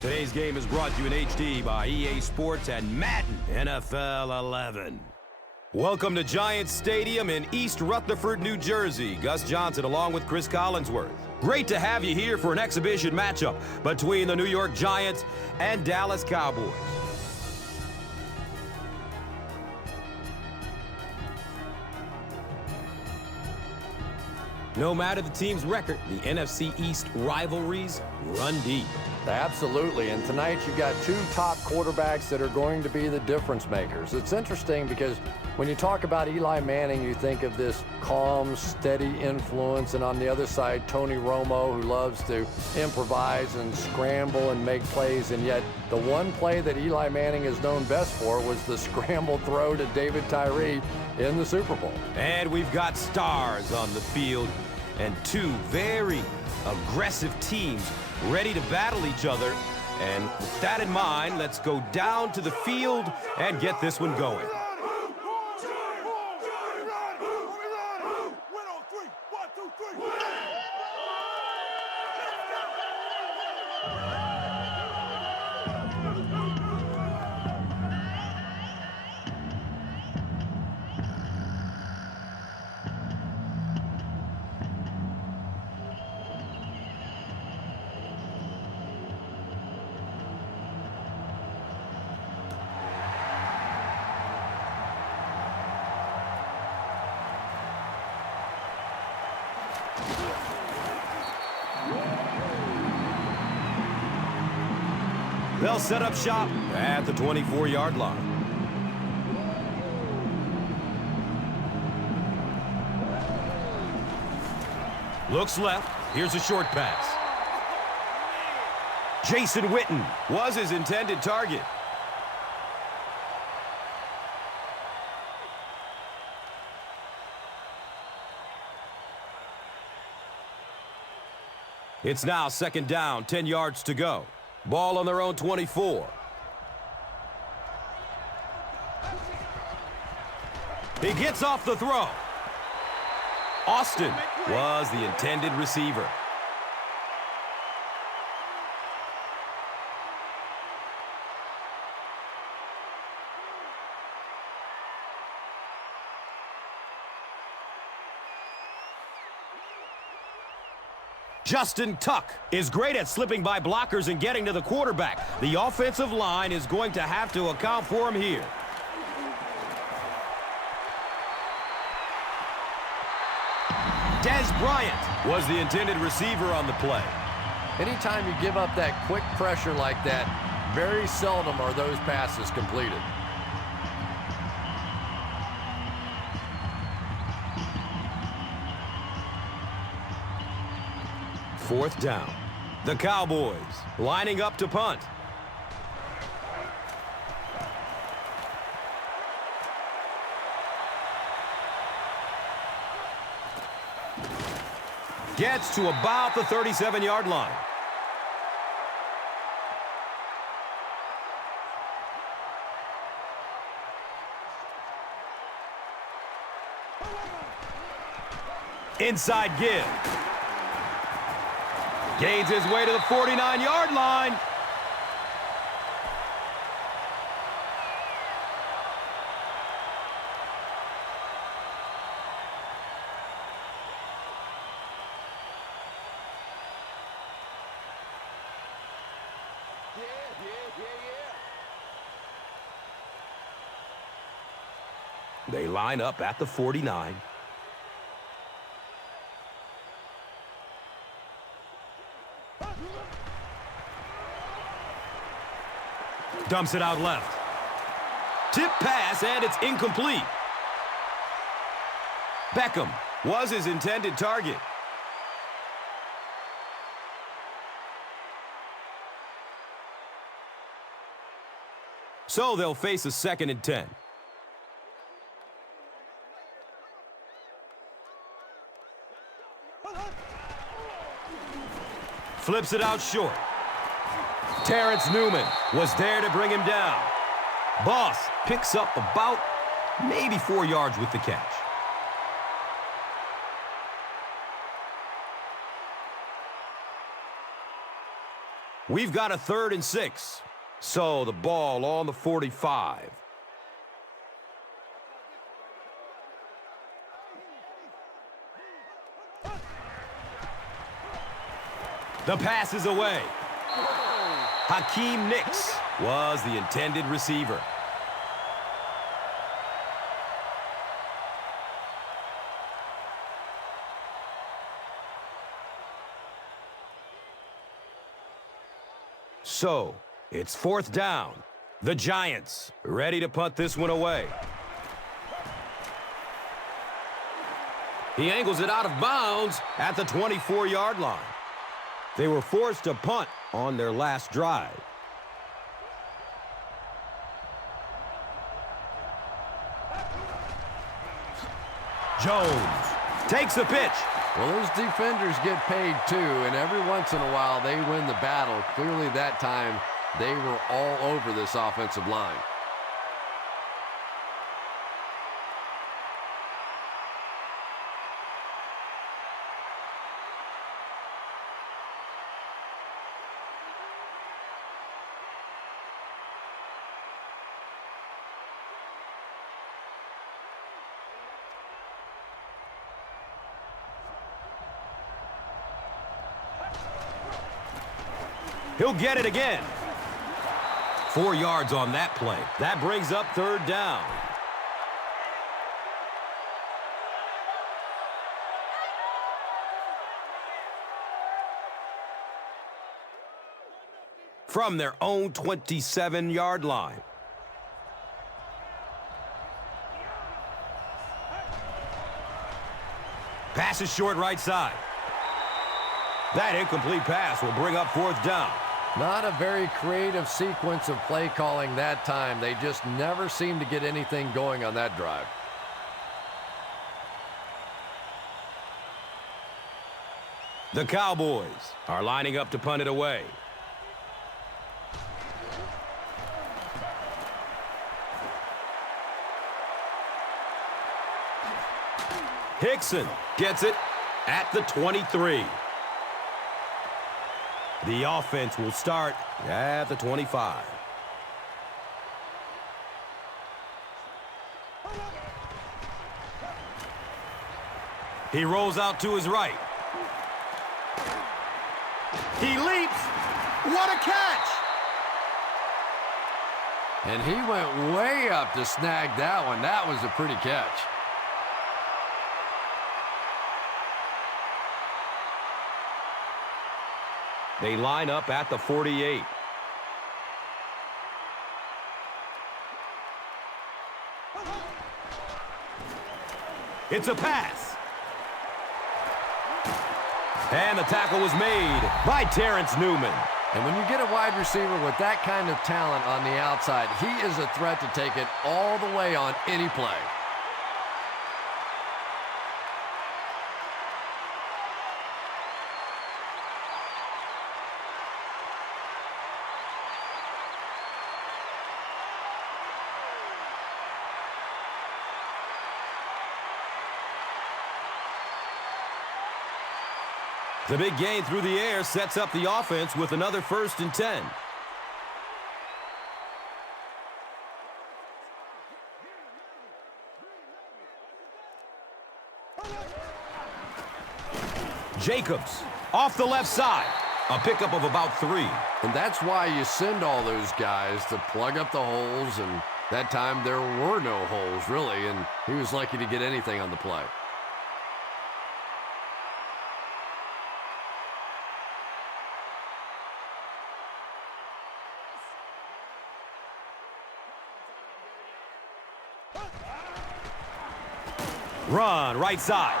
Today's game is brought to you in HD by EA Sports and Madden NFL 11. Welcome to Giants Stadium in East Rutherford, New Jersey. Gus Johnson along with Chris Collinsworth. Great to have you here for an exhibition matchup between the New York Giants and Dallas Cowboys. No matter the team's record, the NFC East rivalries run deep. Absolutely, and tonight you've got two top quarterbacks that are going to be the difference makers. It's interesting because when you talk about Eli Manning, you think of this calm, steady influence, and on the other side, Tony Romo, who loves to improvise and scramble and make plays, and yet the one play that Eli Manning is known best for was the scramble throw to David Tyree in the Super Bowl. And we've got stars on the field and two very aggressive teams ready to battle each other. And with that in mind, let's go down to the field and get this one going. They'll set up shop at the 24-yard line. Looks left. Here's a short pass. Jason Witten was his intended target. It's now second down, 10 yards to go. Ball on their own 24. He gets off the throw. Austin was the intended receiver. Justin Tuck is great at slipping by blockers and getting to the quarterback. The offensive line is going to have to account for him here. Dez Bryant was the intended receiver on the play. Anytime you give up that quick pressure like that, very seldom are those passes completed. Fourth down. The Cowboys lining up to punt. Gets to about the 37-yard line. Inside give. Gains his way to the 49-yard line. They line up at the 49. Dumps it out left. Tip pass, and it's incomplete. Beckham was his intended target. So they'll face a 2nd and 10. Flips it out short. Terrence Newman was there to bring him down. Boss picks up about maybe 4 yards with the catch. We've got a 3rd and 6. So the ball on the 45. The pass is away. Hakeem Nicks was the intended receiver. So, it's 4th down. The Giants ready to punt this one away. He angles it out of bounds at the 24-yard line. They were forced to punt on their last drive. Jones takes the pitch. Well, those defenders get paid too, and every once in a while they win the battle. Clearly that time they were all over this offensive line. He'll get it again. 4 yards on that play. That brings up 3rd down. From their own 27-yard line. Pass is short right side. That incomplete pass will bring up 4th down. Not a very creative sequence of play calling that time. They just never seem to get anything going on that drive. The Cowboys are lining up to punt it away. Hickson gets it at the 23. The offense will start at the 25. He rolls out to his right. He leaps. What a catch! And he went way up to snag that one. That was a pretty catch. They line up at the 48. It's a pass. And the tackle was made by Terrence Newman. And when you get a wide receiver with that kind of talent on the outside, he is a threat to take it all the way on any play. The big gain through the air sets up the offense with another 1st and 10. Jacobs off the left side. A pickup of about 3. And that's why you send all those guys to plug up the holes, and that time there were no holes, really, and he was lucky to get anything on the play. Run, right side.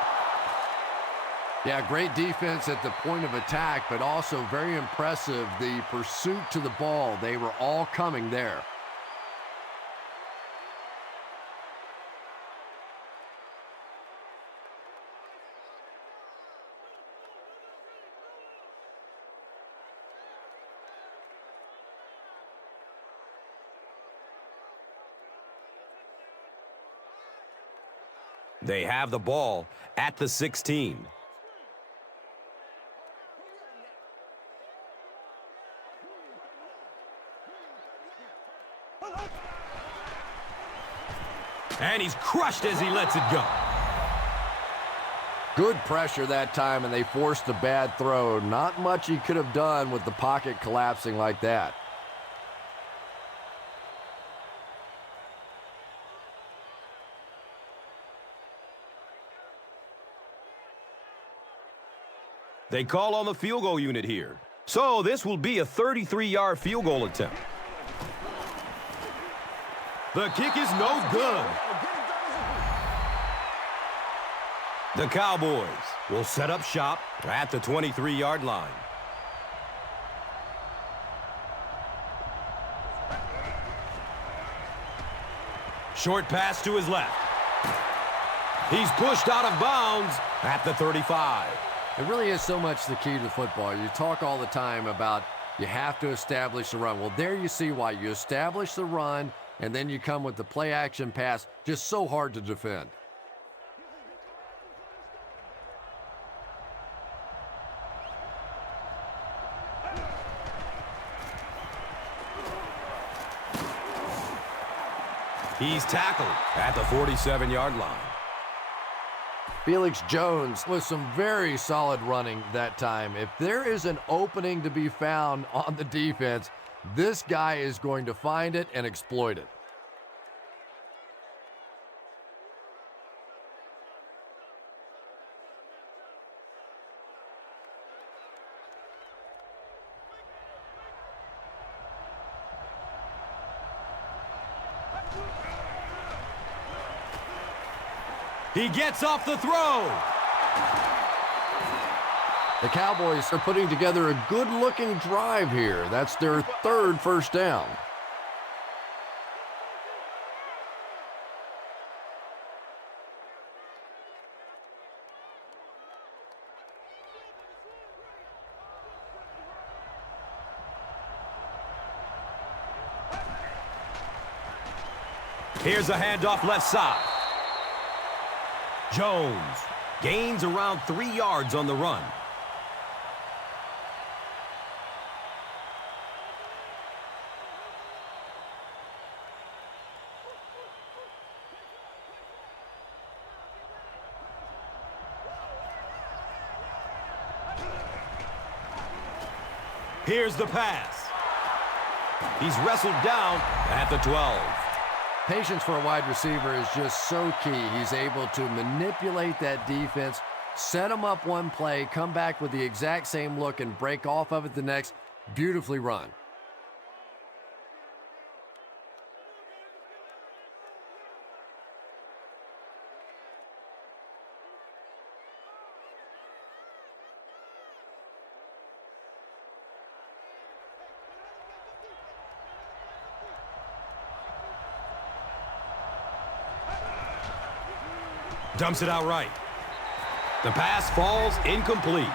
Yeah, great defense at the point of attack, but also very impressive, the pursuit to the ball. They were all coming there. They have the ball at the 16. And he's crushed as he lets it go. Good pressure that time, and they forced the bad throw. Not much he could have done with the pocket collapsing like that. They call on the field goal unit here. So this will be a 33-yard field goal attempt. The kick is no good. The Cowboys will set up shop at the 23-yard line. Short pass to his left. He's pushed out of bounds at the 35. It really is so much the key to football. You talk all the time about you have to establish the run. Well, there you see why. You establish the run, and then you come with the play-action pass. Just so hard to defend. He's tackled at the 47-yard line. Felix Jones with some very solid running that time. If there is an opening to be found on the defense, this guy is going to find it and exploit it. He gets off the throw. The Cowboys are putting together a good-looking drive here. That's their third first down. Here's a handoff left side. Jones gains around 3 yards on the run. Here's the pass. He's wrestled down at the 12. Patience for a wide receiver is just so key. He's able to manipulate that defense, set them up one play, come back with the exact same look, and break off of it the next. Beautifully run. Dumps it out right. The pass falls incomplete.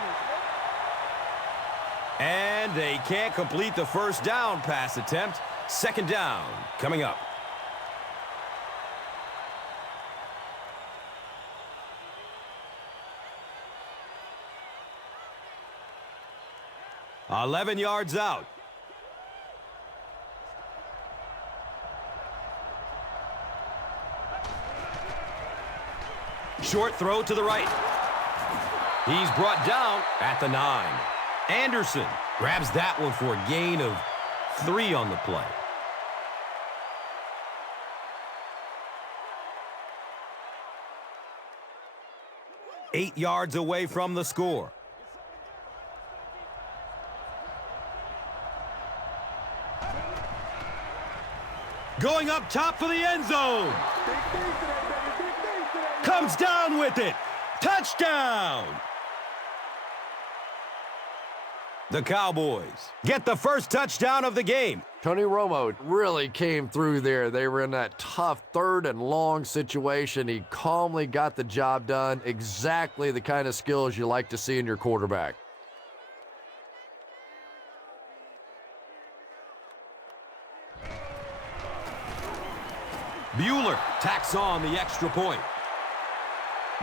And they can't complete the first down pass attempt. Second down coming up. "11 yards out. Short throw to the right. He's brought down at the 9. Anderson grabs that one for a gain of 3 on the play. Eight yards away from the score. Going up top for the end zone. Comes down with it. Touchdown! The Cowboys get the first touchdown of the game. Tony Romo really came through there. They were in that tough third and long situation. He calmly got the job done. Exactly the kind of skills you like to see in your quarterback. Bueller tacks on the extra point.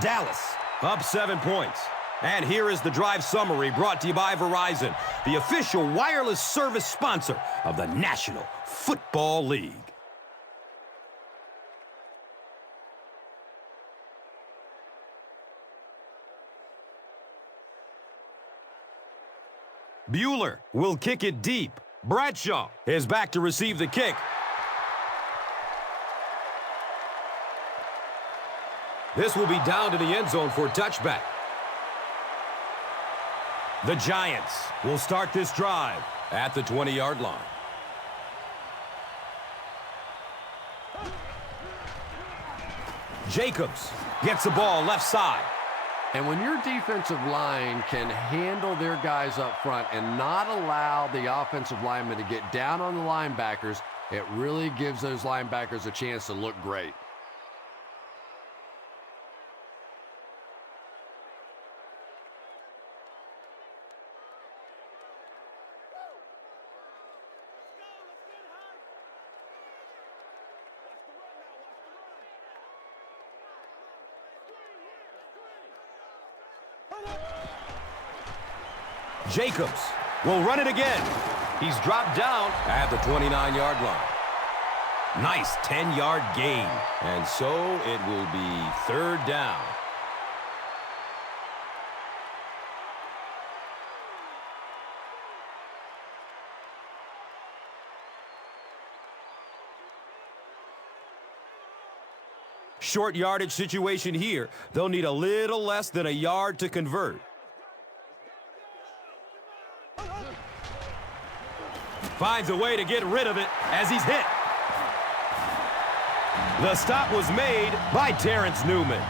Dallas up 7 points. And here is the drive summary brought to you by Verizon, the official wireless service sponsor of the National Football League. Bueller will kick it deep. Bradshaw is back to receive the kick. This will be down to the end zone for a touchback. The Giants will start this drive at the 20-yard line. Jacobs gets the ball left side. And when your defensive line can handle their guys up front and not allow the offensive linemen to get down on the linebackers, it really gives those linebackers a chance to look great. Jacobs will run it again. He's dropped down at the 29-yard line. Nice 10-yard gain. And so it will be third down. Short yardage situation here. They'll need a little less than a yard to convert. Finds a way to get rid of it as he's hit. The stop was made by Terrence Newman.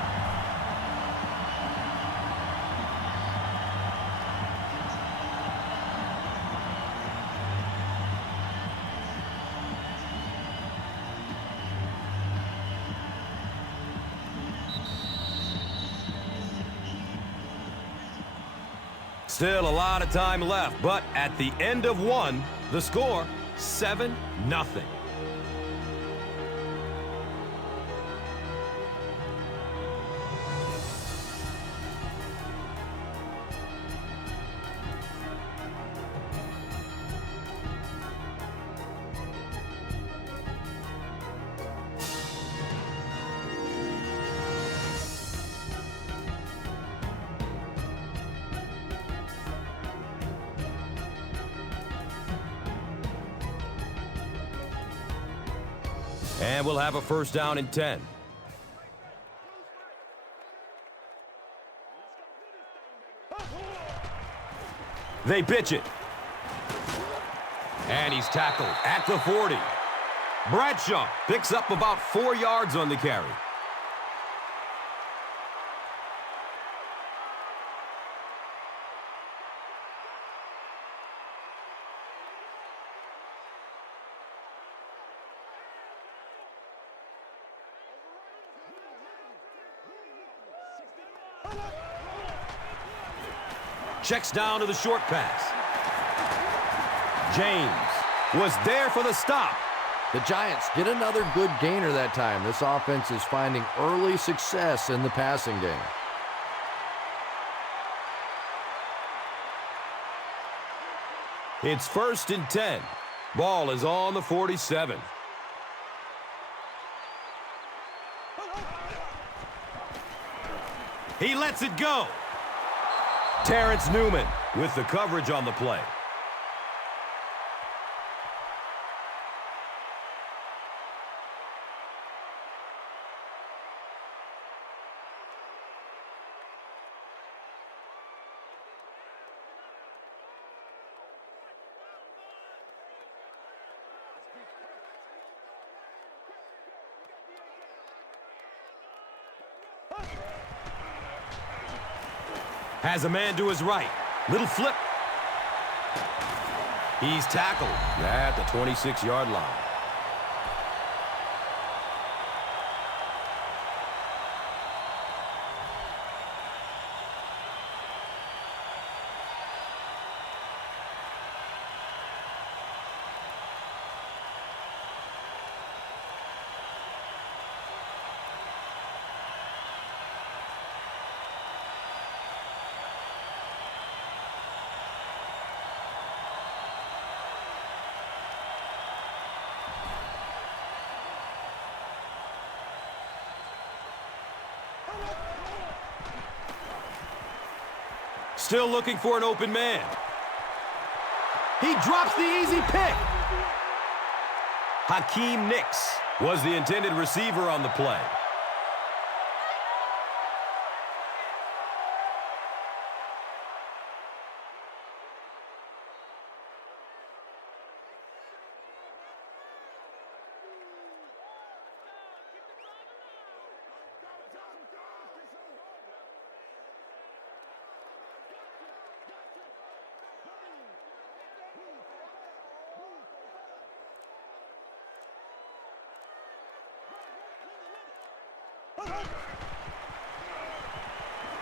Still a lot of time left, but at the end of one, the score, 7-0. And we'll have a first down and 10. They pitch it. And he's tackled at the 40. Bradshaw picks up about 4 yards on the carry. Checks down to the short pass. James was there for the stop. The Giants get another good gainer that time. This offense is finding early success in the passing game. It's 1st and 10. Ball is on the 47. He lets it go. Terrence Newman with the coverage on the play. Has a man to his right. Little flip. He's tackled at the 26-yard line. Still looking for an open man. He drops the easy pick. Hakeem Nicks was the intended receiver on the play.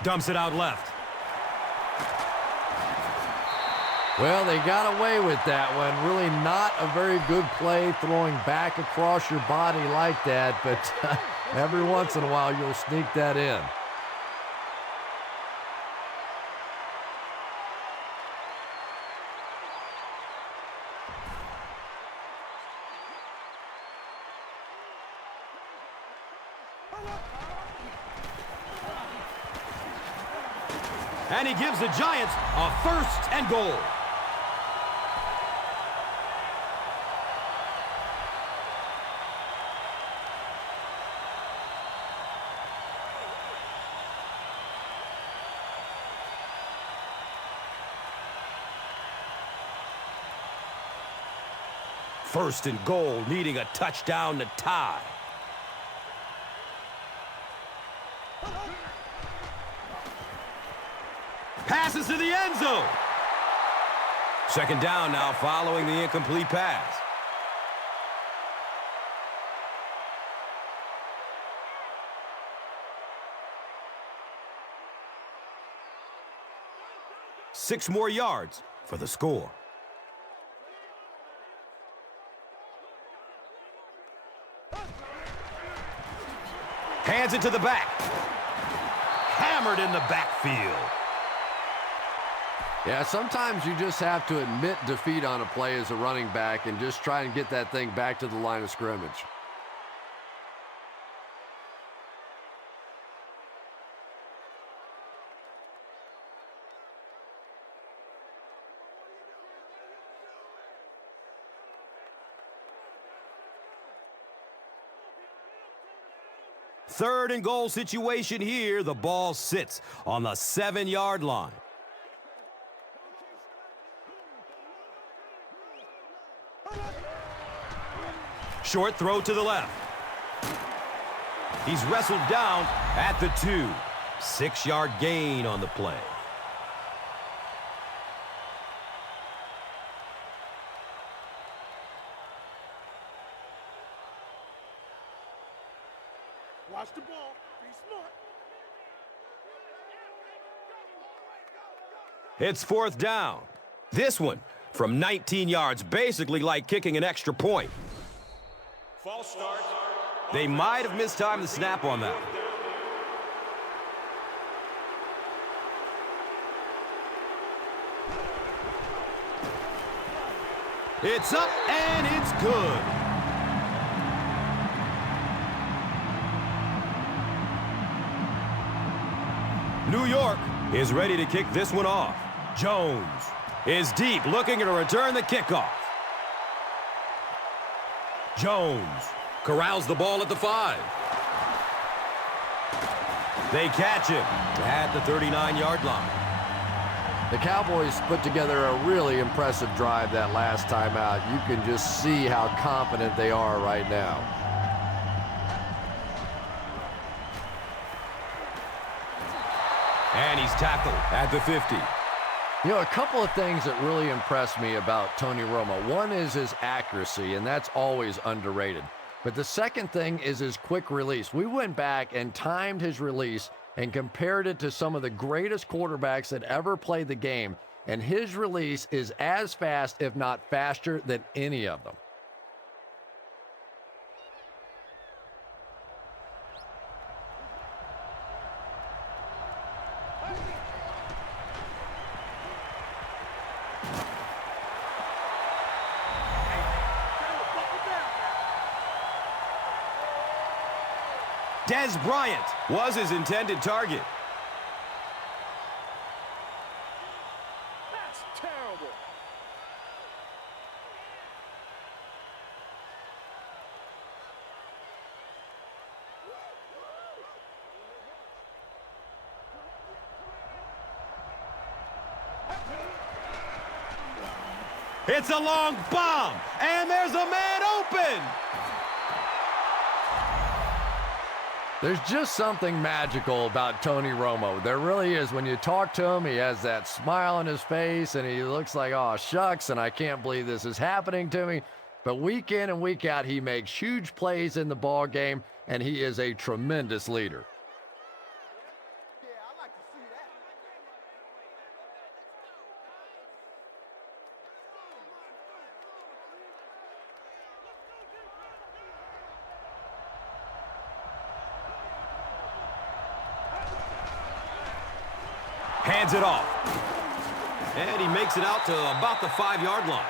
Dumps it out left. Well, they got away with that one. Really not a very good play throwing back across your body like that, but every once in a while you'll sneak that in. And he gives the Giants a 1st and goal. First and goal, needing a touchdown to tie. Passes to the end zone. 2nd down now following the incomplete pass. Six more yards for the score. Hands it to the back. Hammered in the backfield. Yeah, sometimes you just have to admit defeat on a play as a running back and just try and get that thing back to the line of scrimmage. Third and goal situation here. The ball sits on the 7-yard line. Short throw to the left. He's wrestled down at the 2. 6-yard gain on the play. Watch the ball. Be smart. It's 4th down. This one from 19 yards, basically like kicking an extra point. False start. They might have mistimed the snap on that. It's up and it's good. New York is ready to kick this one off. Jones is deep, looking to return the kickoff. Jones corrals the ball at the 5. They catch him at the 39-yard line. The Cowboys put together a really impressive drive that last time out. You can just see how confident they are right now. And he's tackled at the 50. You know, a couple of things that really impressed me about Tony Romo. One is his accuracy, and that's always underrated. But the second thing is his quick release. We went back and timed his release and compared it to some of the greatest quarterbacks that ever played the game, and his release is as fast, if not faster, than any of them. Dez Bryant was his intended target. That's terrible. It's a long bomb, and there's a man open. There's just something magical about Tony Romo. There really is. When you talk to him, he has that smile on his face, and he looks like, oh, shucks, and I can't believe this is happening to me. But week in and week out, he makes huge plays in the ball game, and he is a tremendous leader. Hands it off. And he makes it out to about the 5-yard line.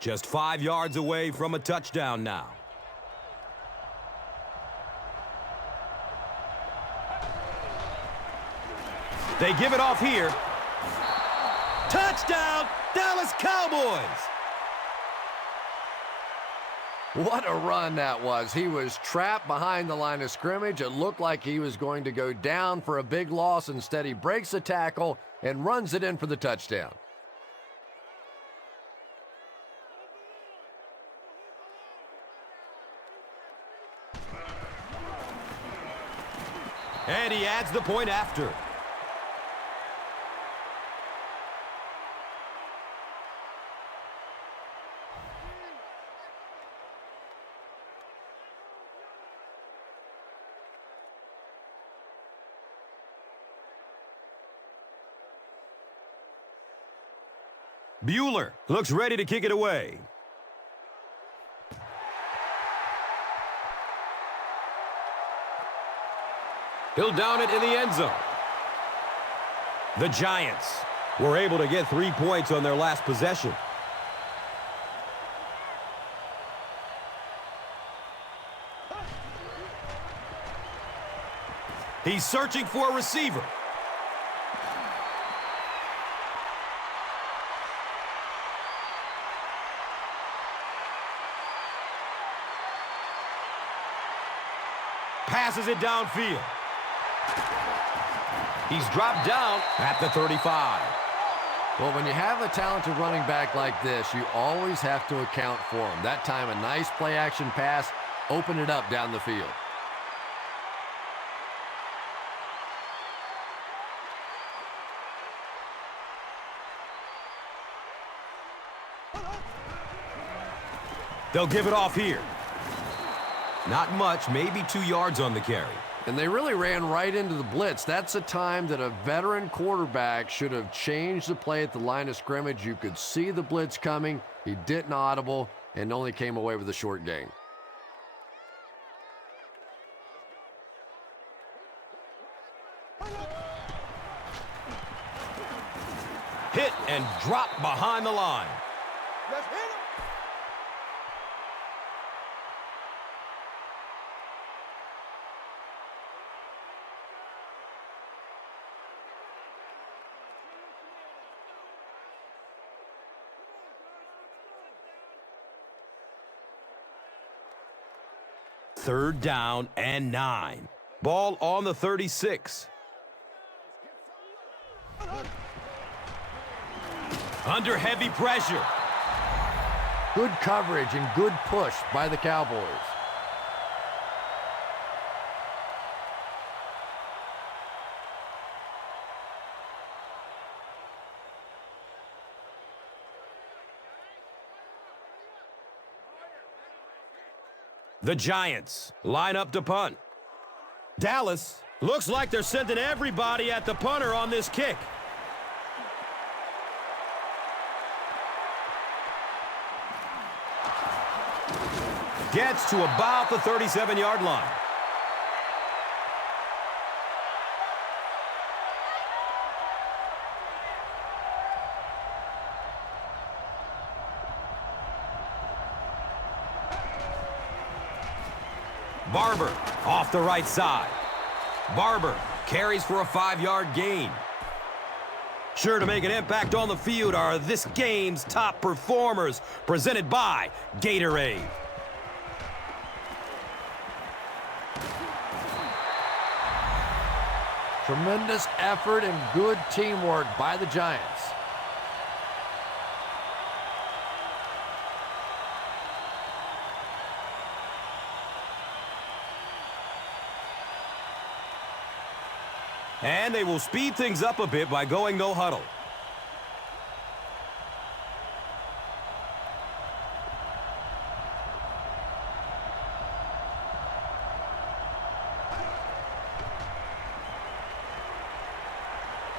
Just 5 yards away from a touchdown now. They give it off here. Touchdown, Dallas Cowboys! What a run that was. He was trapped behind the line of scrimmage. It looked like he was going to go down for a big loss. Instead, he breaks the tackle and runs it in for the touchdown. And he adds the point after. Bueller looks ready to kick it away. He'll down it in the end zone. The Giants were able to get 3 points on their last possession. He's searching for a receiver. Passes it downfield. He's dropped down at the 35. Well, when you have a talented running back like this, you always have to account for him. That time, a nice play-action pass opened it up down the field. They'll give it off here. Not much, maybe 2 yards on the carry. And they really ran right into the blitz. That's a time that a veteran quarterback should have changed the play at the line of scrimmage. You could see the blitz coming. He didn't audible and only came away with a short gain. Hit and drop behind the line. Let's hit him. Third down and 9. Ball on the 36. Under heavy pressure. Good coverage and good push by the Cowboys. The Giants line up to punt. Dallas looks like they're sending everybody at the punter on this kick. Gets to about the 37-yard line. Barber off the right side. Barber carries for a 5-yard gain. Sure to make an impact on the field are this game's top performers, presented by Gatorade. Tremendous effort and good teamwork by the Giants. And they will speed things up a bit by going no huddle.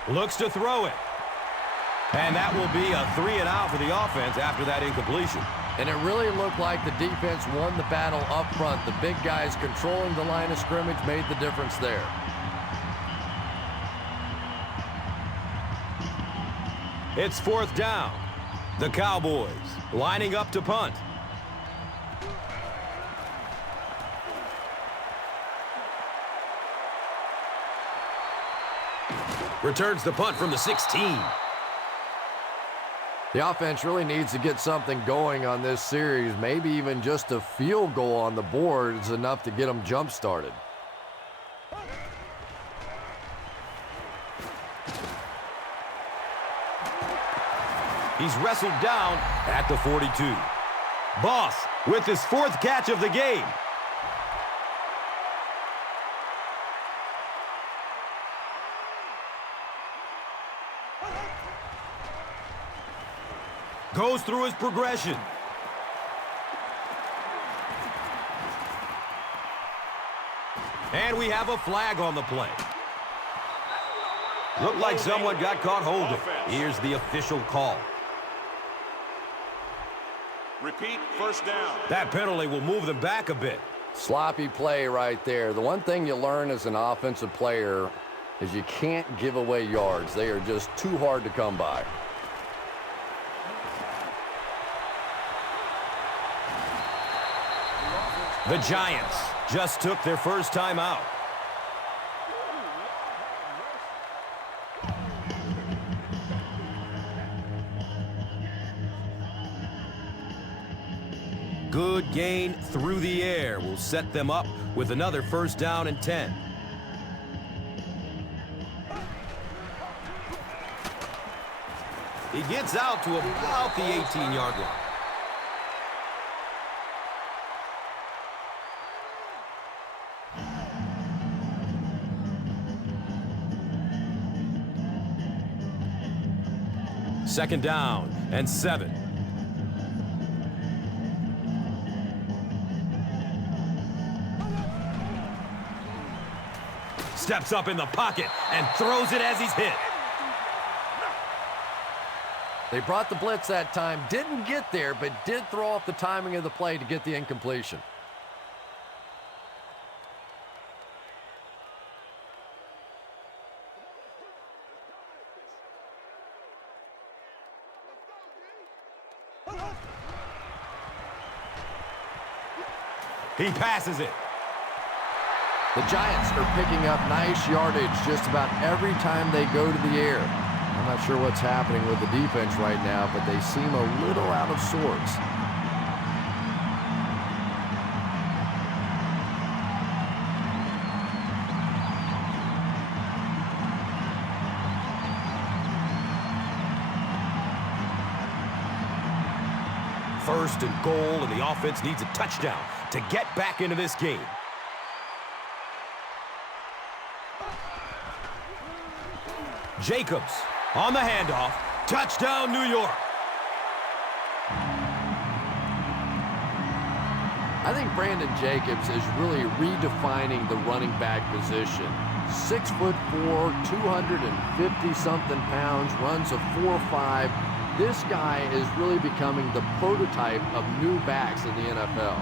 Looks to throw it. And that will be a 3-and-out for the offense after that incompletion. And it really looked like the defense won the battle up front. The big guys controlling the line of scrimmage made the difference there. It's 4th down. The Cowboys lining up to punt. Returns the punt from the 16. The offense really needs to get something going on this series. Maybe even just a field goal on the board is enough to get them jump-started. He's wrestled down at the 42. Boss with his 4th catch of the game. Goes through his progression. And we have a flag on the play. Looked like someone got caught holding. Here's the official call. Repeat, 1st down. That penalty will move them back a bit. Sloppy play right there. The one thing you learn as an offensive player is you can't give away yards. They are just too hard to come by. The Giants just took their first time out. Good gain through the air will set them up with another 1st down and 10. He gets out to about the 18-yard line. Second down and 7. Steps up in the pocket and throws it as he's hit. They brought the blitz that time, didn't get there, but did throw off the timing of the play to get the incompletion. He passes it. The Giants are picking up nice yardage just about every time they go to the air. I'm not sure what's happening with the defense right now, but they seem a little out of sorts. First and goal, and the offense needs a touchdown to get back into this game. Jacobs on the handoff. Touchdown, New York. I think Brandon Jacobs is really redefining the running back position. 6'4", 250-something pounds, runs a 4.5. This guy is really becoming the prototype of new backs in the NFL.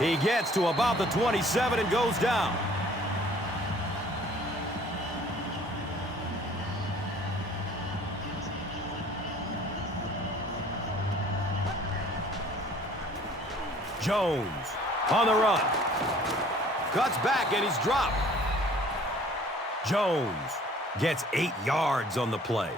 He gets to about the 27 and goes down. Jones on the run. Cuts back and he's dropped. Jones gets 8 yards on the play.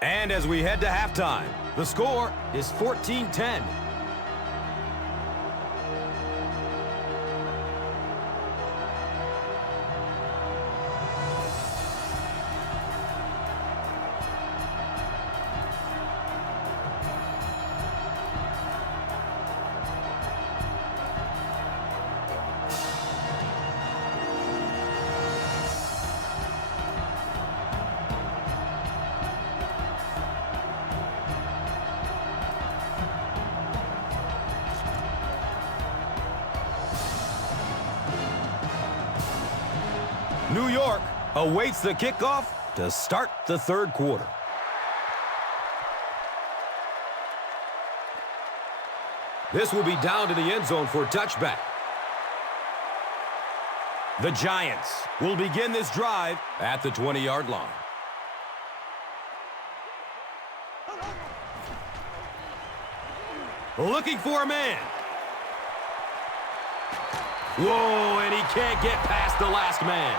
And as we head to halftime, the score is 14-10. New York awaits the kickoff to start the third quarter. This will be down to the end zone for a touchback. The Giants will begin this drive at the 20-yard line. Looking for a man. Whoa, and he can't get past the last man.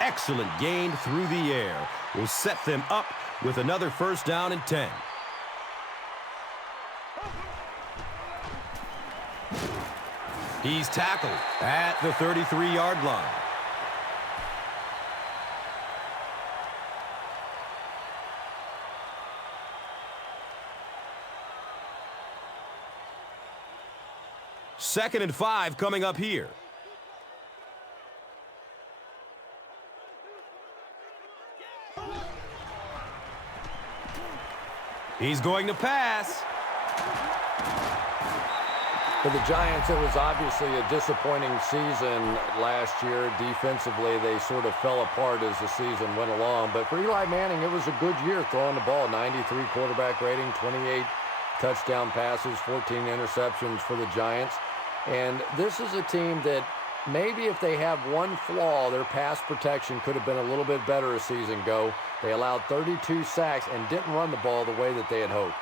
Excellent gain through the air will set them up with another first down and 10. He's tackled at the 33-yard line. Second and 5 coming up here. He's going to pass. For the Giants, it was obviously a disappointing season last year. Defensively, they sort of fell apart as the season went along. But for Eli Manning, it was a good year throwing the ball. 93 quarterback rating, 28 touchdown passes, 14 interceptions for the Giants. And this is a team that maybe if they have one flaw, their pass protection could have been a little bit better a season ago. They allowed 32 sacks and didn't run the ball the way that they had hoped.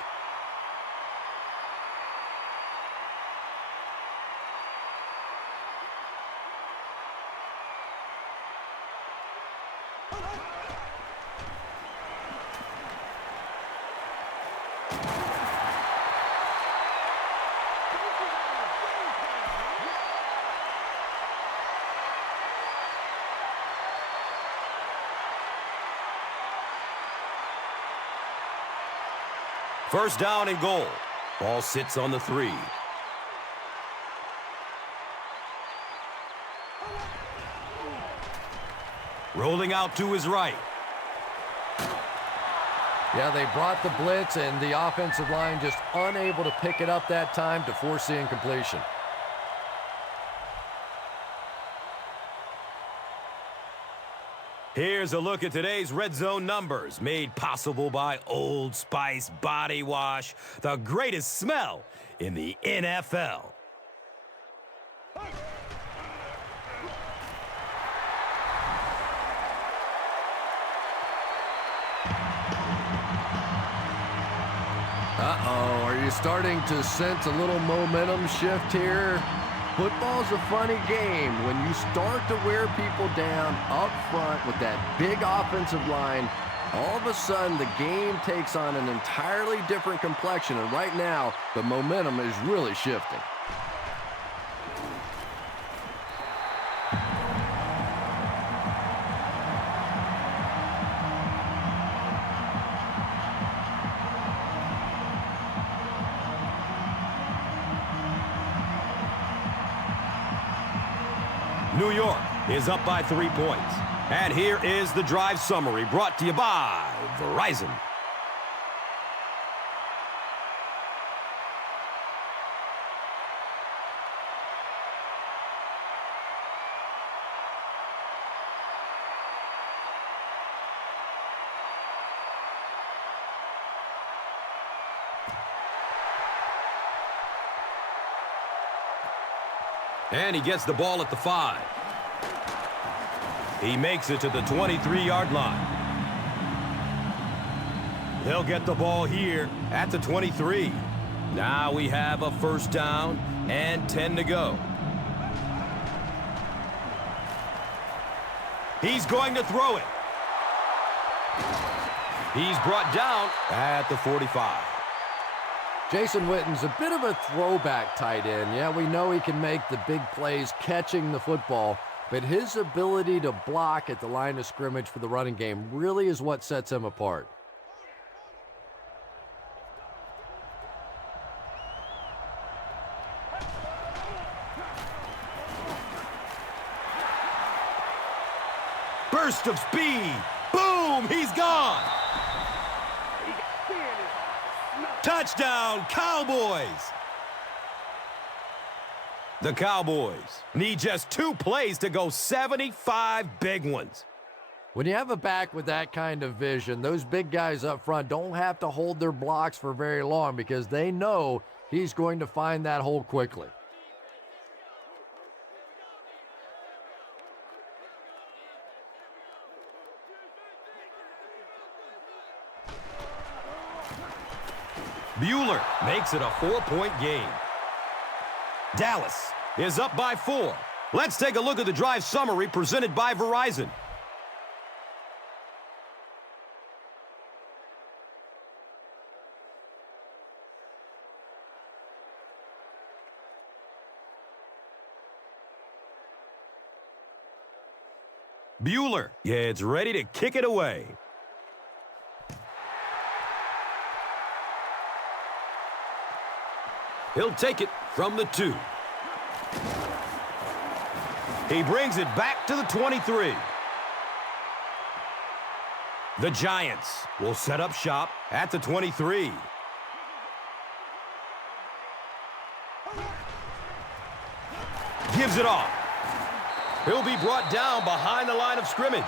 First down and goal. Ball sits on the 3. Rolling out to his right. Yeah, they brought the blitz, and the offensive line just unable to pick it up that time to force the incompletion. Here's a look at today's Red Zone numbers, made possible by Old Spice Body Wash, the greatest smell in the NFL. Uh-oh, are you starting to sense a little momentum shift here? Football's a funny game. When you start to wear people down up front with that big offensive line, all of a sudden the game takes on an entirely different complexion. And right now, the momentum is really shifting. New York is up by 3 points. And here is the drive summary brought to you by Verizon. And he gets the ball at the 5. He makes it to the 23-yard line. They'll get the ball here at the 23. Now we have a first down and 10 to go. He's going to throw it. He's brought down at the 45. Jason Witten's a bit of a throwback tight end. Yeah, we know he can make the big plays catching the football, but his ability to block at the line of scrimmage for the running game really is what sets him apart. Burst of speed. Boom, he's gone. Touchdown, Cowboys! The Cowboys need just 2 plays to go 75 big ones. When you have a back with that kind of vision, those big guys up front don't have to hold their blocks for very long because they know he's going to find that hole quickly. Bueller makes it a 4-point game. Dallas is up by 4. Let's take a look at the drive summary presented by Verizon. Bueller gets ready to kick it away. He'll take it from the 2. He brings it back to the 23. The Giants will set up shop at the 23. Gives it off. He'll be brought down behind the line of scrimmage.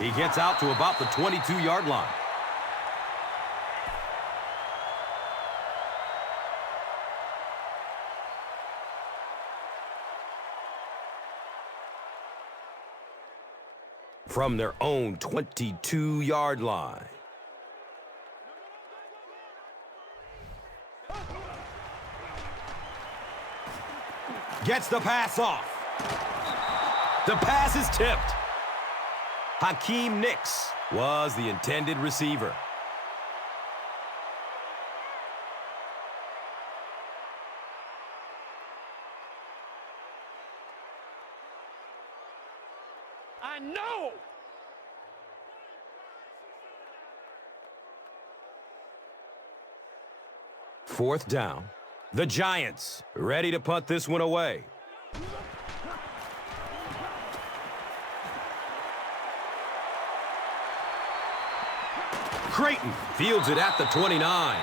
He gets out to about the 22-yard line. From their own 22-yard line. Gets the pass off. The pass is tipped. Hakeem Nicks was the intended receiver. I know! Fourth down. The Giants ready to punt this one away. Creighton fields it at the 29.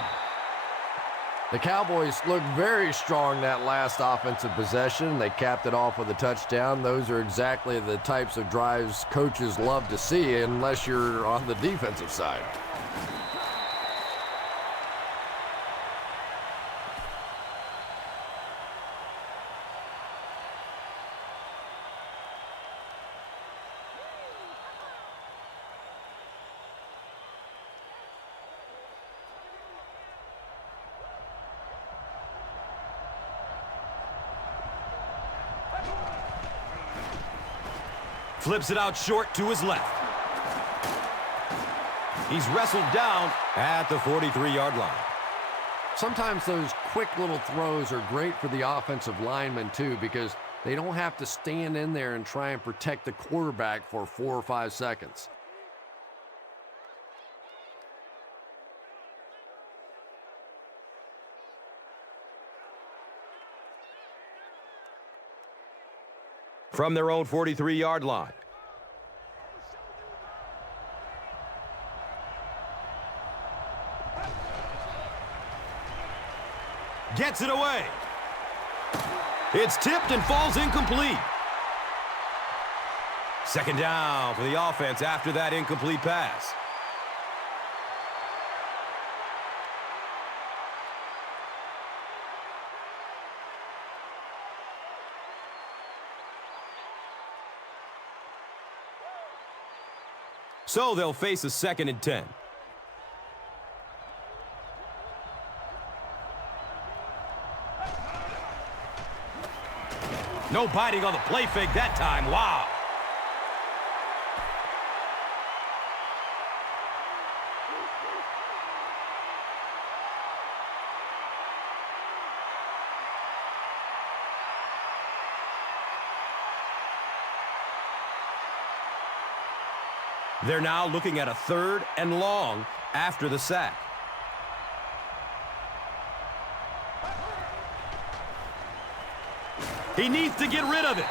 The Cowboys looked very strong that last offensive possession. They capped it off with a touchdown. Those are exactly the types of drives coaches love to see unless you're on the defensive side. Flips it out short to his left. He's wrestled down at the 43-yard line. Sometimes those quick little throws are great for the offensive linemen, too, because they don't have to stand in there and try and protect the quarterback for 4 or 5 seconds. From their own 43-yard line. Gets it away. It's tipped and falls incomplete. Second down for the offense after that incomplete pass. So they'll face a 2nd and 10. No biting on the play fake that time. Wow. They're now looking at a 3rd and long after the sack. He needs to get rid of it.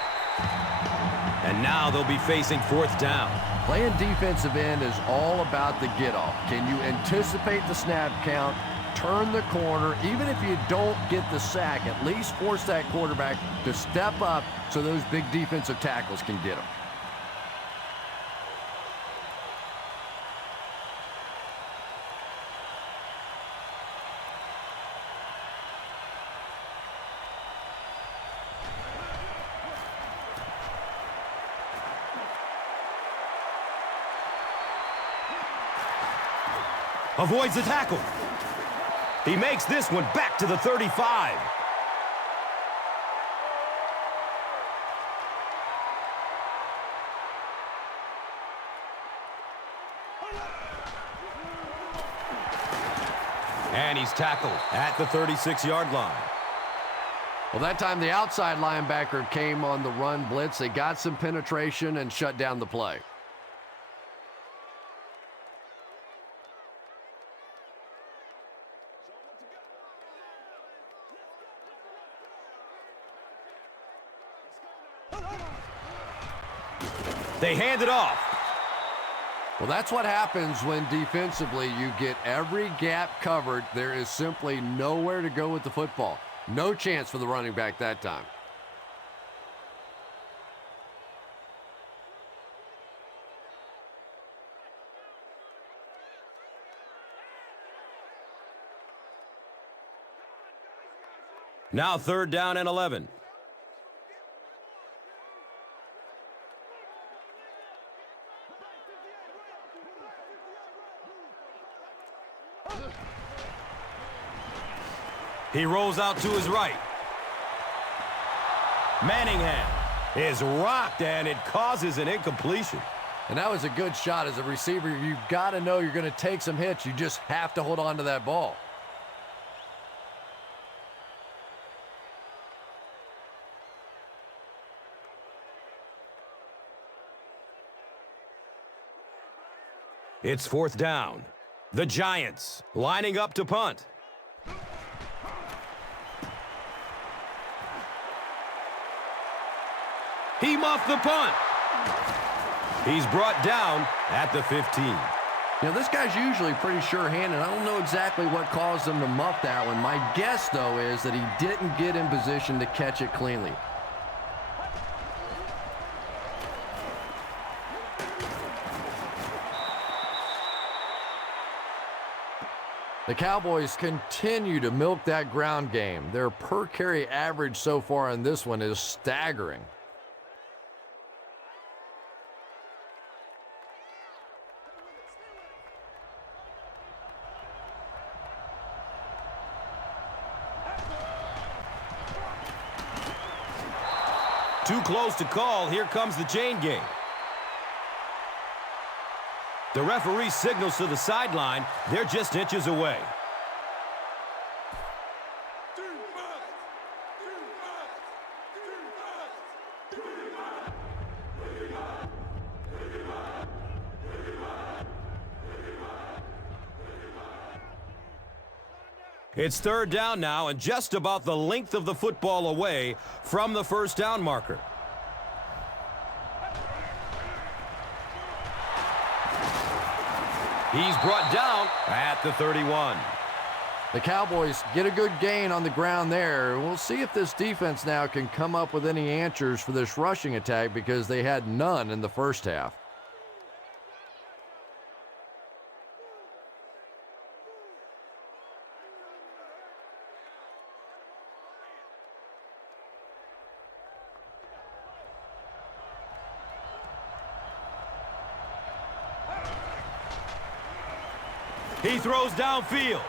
And now they'll be facing 4th down. Playing defensive end is all about the get-off. Can you anticipate the snap count, turn the corner, even if you don't get the sack, at least force that quarterback to step up so those big defensive tackles can get him. Avoids the tackle. He makes this one back to the 35. And he's tackled at the 36-yard line. Well, that time the outside linebacker came on the run blitz. They got some penetration and shut down the play. They hand it off. Well, that's what happens when defensively you get every gap covered. There is simply nowhere to go with the football. No chance for the running back that time. Now 3rd down and 11. He rolls out to his right. Manningham is rocked, and it causes an incompletion. And that was a good shot. As a receiver, you've got to know you're going to take some hits. You just have to hold on to that ball. It's 4th down. The Giants lining up to punt. He muffed the punt. He's brought down at the 15. You know, this guy's usually pretty sure-handed. I don't know exactly what caused him to muff that one. My guess, though, is that he didn't get in position to catch it cleanly. The Cowboys continue to milk that ground game. Their per-carry average so far in this one is staggering. Too close to call. Here comes the chain gang. The referee signals to the sideline. They're just inches away. It's third down now and just about the length of the football away from the first down marker. He's brought down at the 31. The Cowboys get a good gain on the ground there. We'll see if this defense now can come up with any answers for this rushing attack because they had none in the first half. He throws downfield.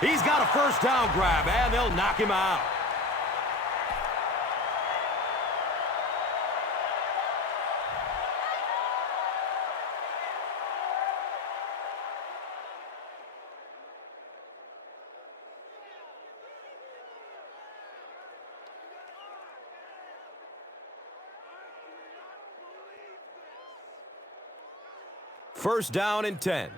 He's got a first down grab, and they'll knock him out. First down and 10.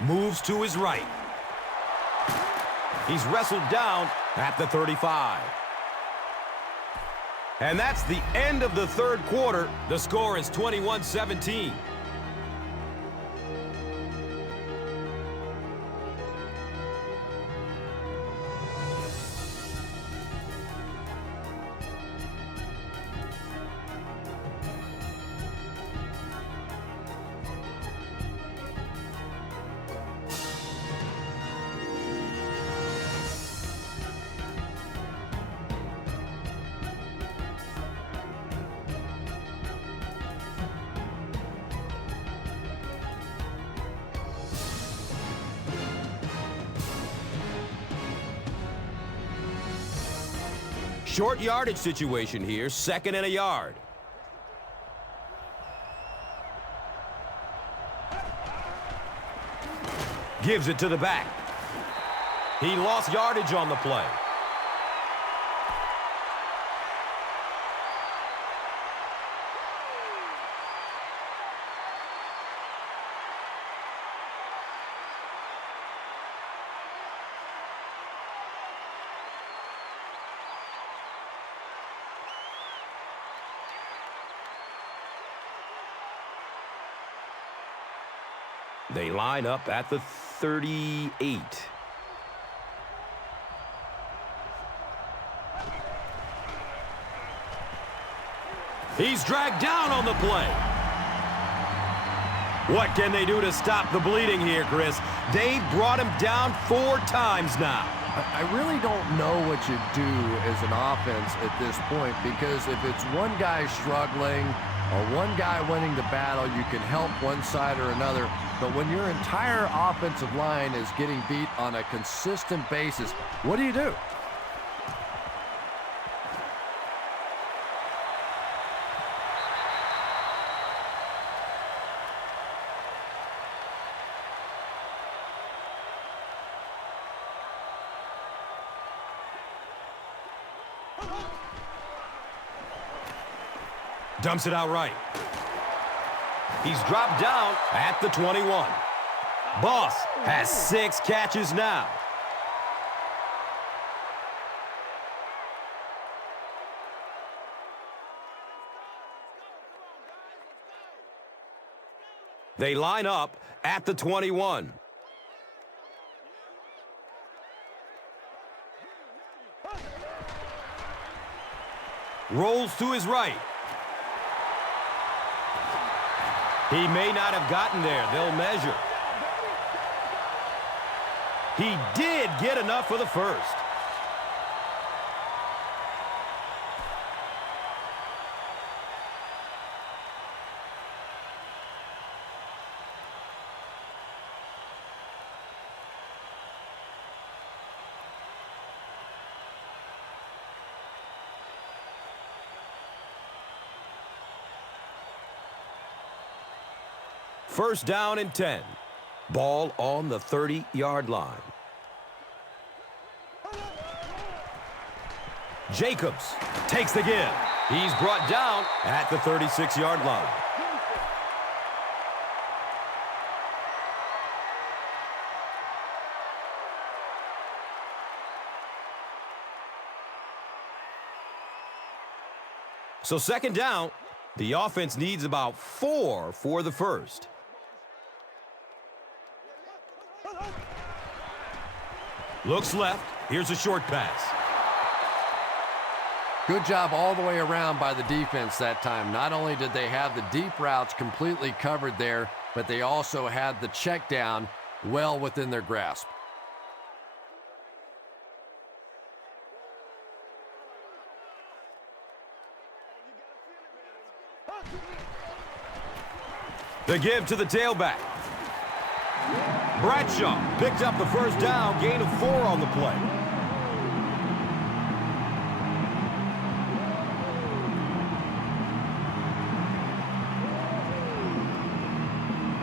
Moves to his right. He's wrestled down at the 35. And that's the end of the third quarter. The score is 21-17. Short yardage situation here, second and a yard. Gives it to the back. He lost yardage on the play. They line up at the 38. He's dragged down on the play. What can they do to stop the bleeding here, Chris? They've brought him down 4 times now. I really don't know what you do as an offense at this point, because if it's one guy struggling or one guy winning the battle, you can help one side or another. But when your entire offensive line is getting beat on a consistent basis, what do you do? Dumps it out right. He's dropped down at the 21. Boss has 6 catches now. They line up at the 21. Rolls to his right. He may not have gotten there. They'll measure. He did get enough for the first. First down and 10. Ball on the 30-yard line. Jacobs takes the give. He's brought down at the 36-yard line. So second down, the offense needs about 4 for the first. Looks left. Here's a short pass. Good job all the way around by the defense that time. Not only did they have the deep routes completely covered there, but they also had the check down well within their grasp. The give to the tailback. Bradshaw picked up the first down, gain of 4 on the play.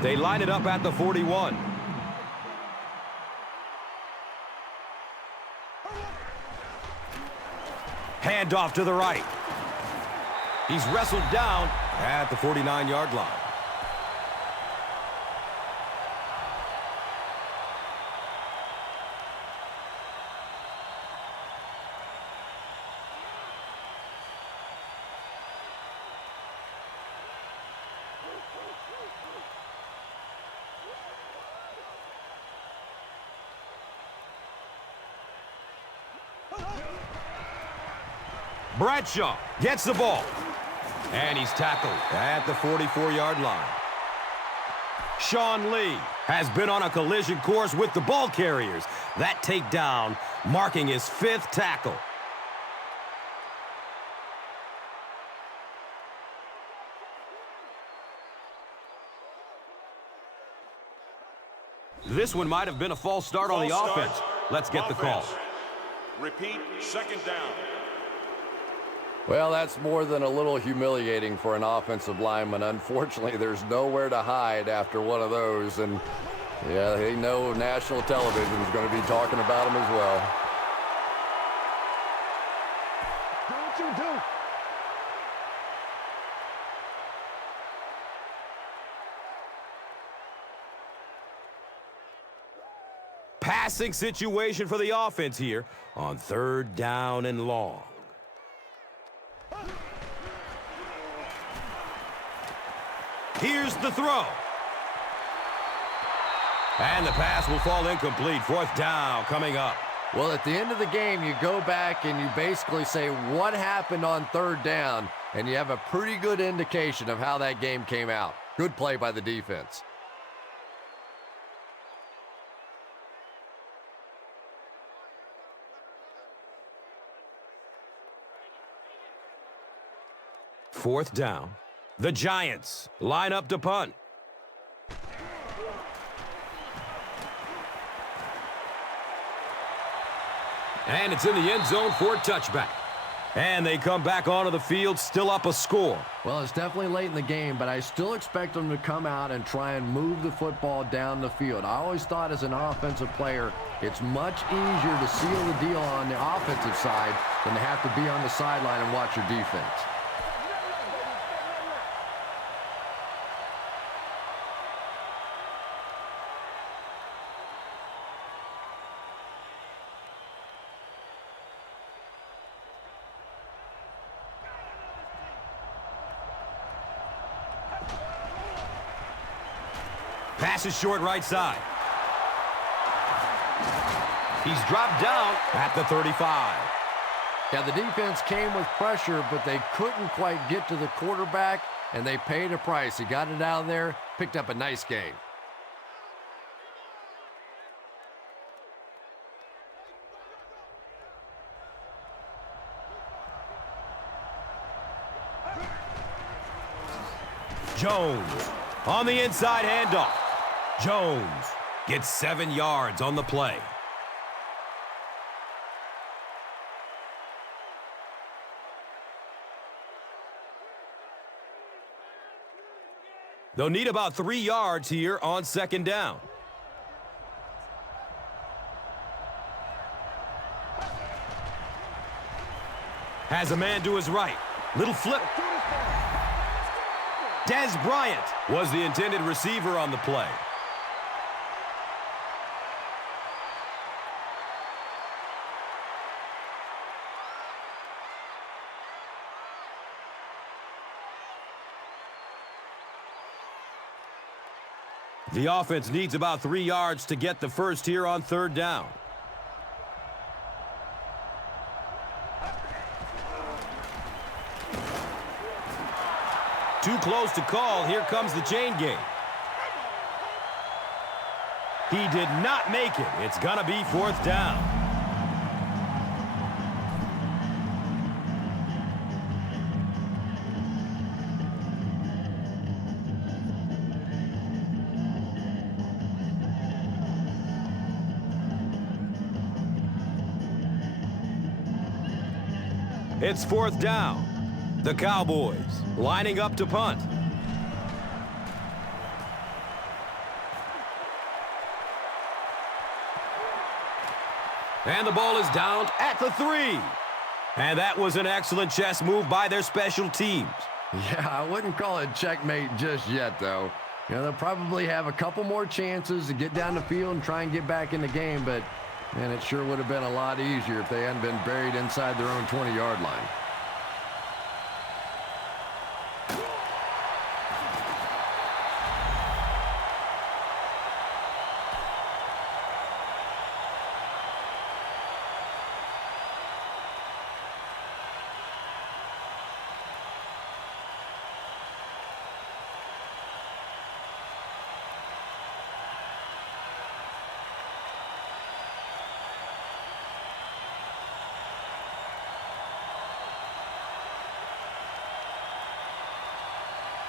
They line it up at the 41. Handoff to the right. He's wrestled down at the 49-yard line. Bradshaw gets the ball. And he's tackled at the 44-yard line. Sean Lee has been on a collision course with the ball carriers. That takedown marking his 5th tackle. This one might have been a false start on the offense. Let's get the call. Repeat, second down. Well, that's more than a little humiliating for an offensive lineman. Unfortunately, there's nowhere to hide after one of those. And, yeah, they know national television is going to be talking about them as well. Do what you do. Passing situation for the offense here on 3rd down and long. Here's the throw. And the pass will fall incomplete. 4th down coming up. Well, at the end of the game, you go back and you basically say what happened on 3rd down, and you have a pretty good indication of how that game came out. Good play by the defense. Fourth down. The Giants line up to punt. And it's in the end zone for a touchback. And they come back onto the field, still up a score. Well, it's definitely late in the game, but I still expect them to come out and try and move the football down the field. I always thought as an offensive player, it's much easier to seal the deal on the offensive side than to have to be on the sideline and watch your defense. Pass is short right side. He's dropped down at the 35. Yeah, the defense came with pressure, but they couldn't quite get to the quarterback, and they paid a price. He got it out of there, picked up a nice gain. Jones on the inside handoff. Jones gets 7 yards on the play. They'll need about 3 yards here on second down. Has a man to his right. Little flip. Des Bryant was the intended receiver on the play. The offense needs about 3 yards to get the first here on third down. Too close to call. Here comes the chain game. He did not make it. It's going to be fourth down. It's fourth down. The Cowboys lining up to punt. And the ball is down at the 3. And that was an excellent chess move by their special teams. Yeah, I wouldn't call it checkmate just yet, though. You know, they'll probably have a couple more chances to get down the field and try and get back in the game, but, man, it sure would have been a lot easier if they hadn't been buried inside their own 20-yard line.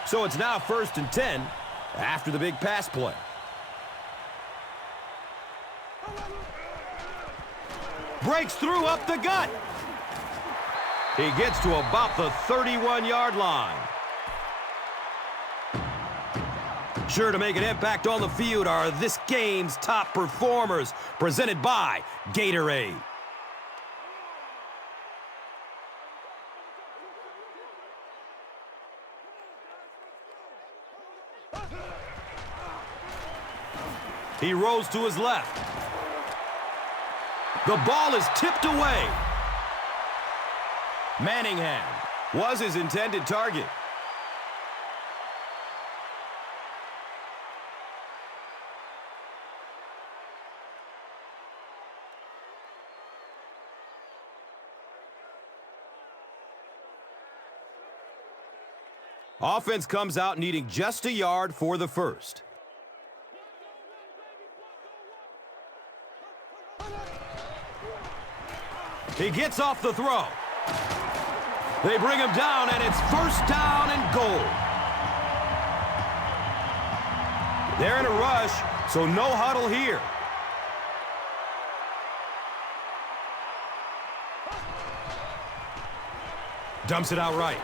So it's now 1st and 10 after the big pass play. Breaks through up the gut. He gets to about the 31-yard line. Sure to make an impact on the field are this game's top performers, presented by Gatorade. He rolls to his left. The ball is tipped away. Manningham was his intended target. Offense comes out needing just a yard for the first. He gets off the throw. They bring him down, and it's first down and goal. They're in a rush, so no huddle here. Dumps it out right.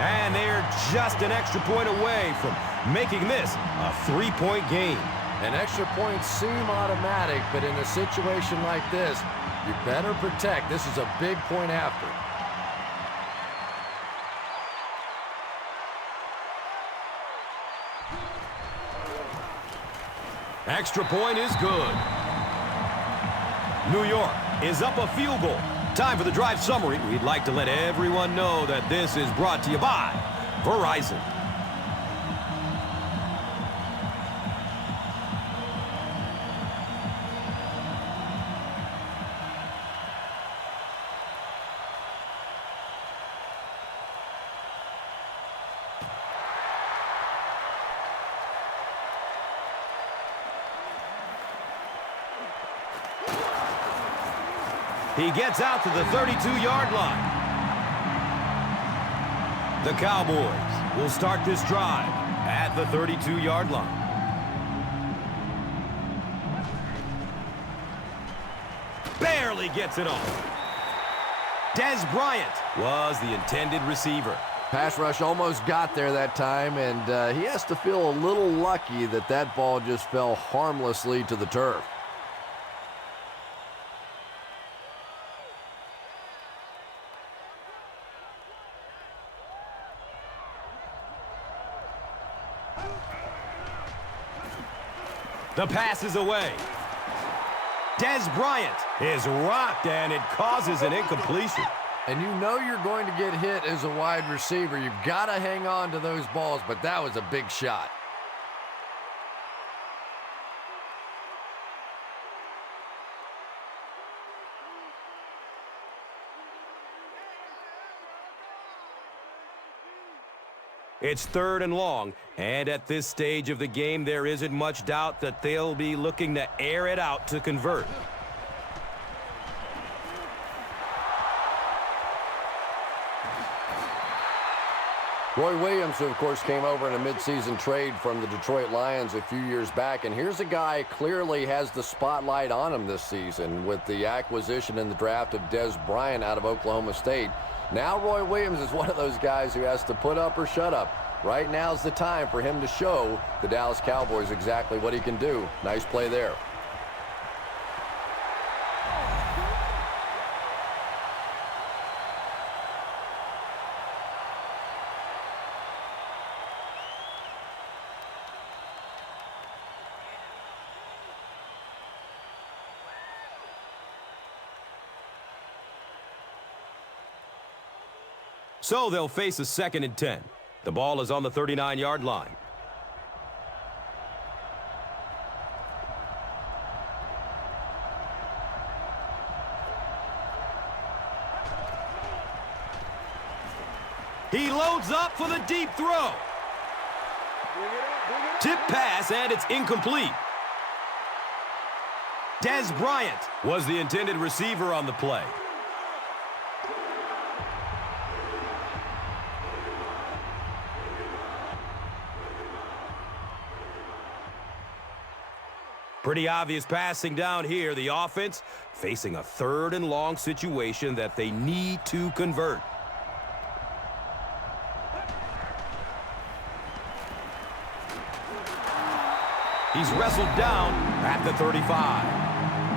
And they're just an extra point away from making this a 3-point game. And extra points seem automatic, but in a situation like this, you better protect. This is a big point after. Extra point is good. New York is up a field goal. Time for the drive summary. We'd like to let everyone know that this is brought to you by Verizon. He gets out to the 32-yard line. The Cowboys will start this drive at the 32-yard line. Barely gets it off. Des Bryant was the intended receiver. Pass rush almost got there that time, and he has to feel a little lucky that that ball just fell harmlessly to the turf. The pass is away. Des Bryant is rocked, and it causes an incompletion. And you know you're going to get hit as a wide receiver. You've got to hang on to those balls, but that was a big shot. It's 3rd and long, and at this stage of the game, there isn't much doubt that they'll be looking to air it out to convert. Roy Williams, who of course came over in a midseason trade from the Detroit Lions a few years back, and here's a guy clearly has the spotlight on him this season with the acquisition in the draft of Des Bryant out of Oklahoma State. Now Roy Williams is one of those guys who has to put up or shut up. Right now's the time for him to show the Dallas Cowboys exactly what he can do. Nice play there. So they'll face a 2nd and 10. The ball is on the 39-yard line. He loads up for the deep throw. Tip pass, and it's incomplete. Des Bryant was the intended receiver on the play. Pretty obvious passing down here. The offense facing a 3rd and long situation that they need to convert. He's wrestled down at the 35.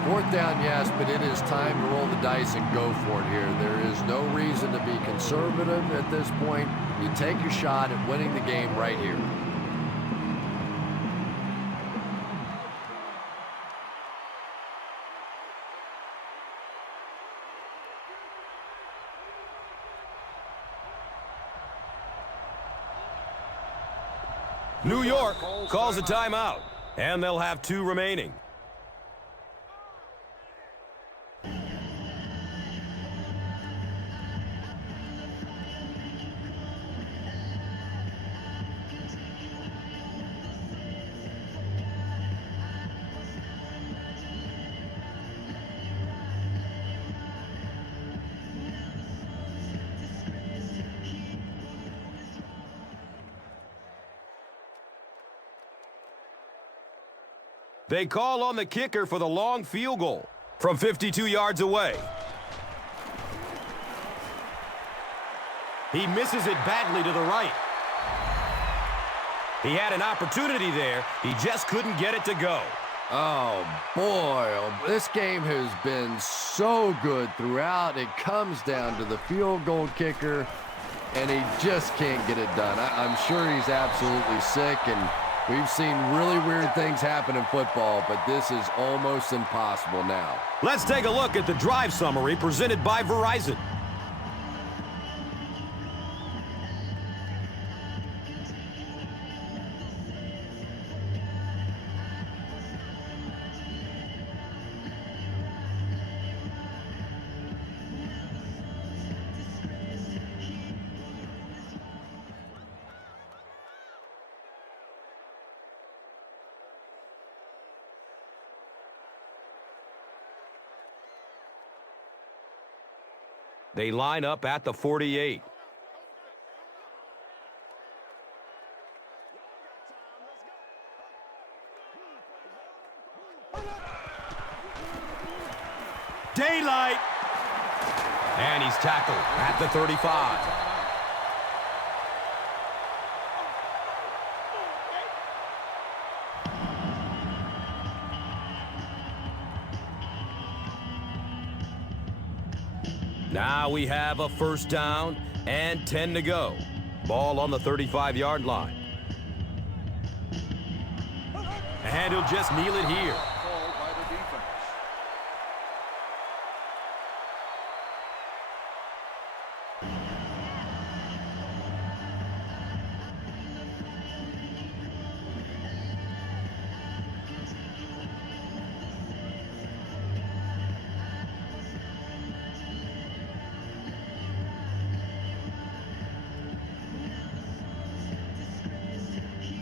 4th down, yes, but it is time to roll the dice and go for it here. There is no reason to be conservative at this point. You take your shot at winning the game right here. New York calls a timeout, and they'll have 2 remaining. They call on the kicker for the long field goal from 52 yards away. He misses it badly to the right. He had an opportunity there. He just couldn't get it to go. Oh, boy. This game has been so good throughout. It comes down to the field goal kicker, and he just can't get it done. I'm sure he's absolutely sick, and we've seen really weird things happen in football, but this is almost impossible now. Let's take a look at the drive summary presented by Verizon. They line up at the 48. Daylight. And he's tackled at the 35. Now we have a first down and 10 to go. Ball on the 35-yard line. And he'll just kneel it here.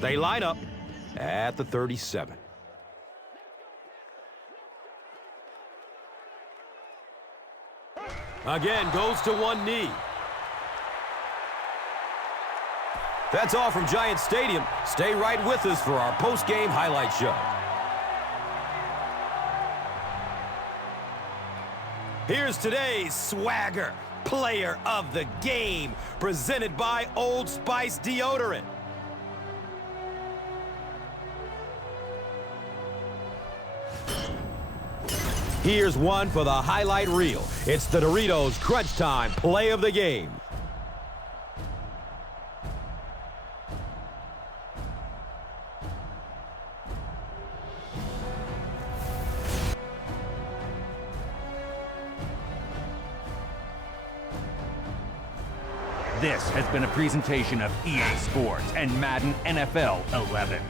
They line up at the 37. Again, goes to one knee. That's all from Giant Stadium. Stay right with us for our post-game highlight show. Here's today's swagger player of the game, presented by Old Spice Deodorant. Here's one for the highlight reel. It's the Doritos Crunch Time play of the game. This has been a presentation of EA Sports and Madden NFL 11.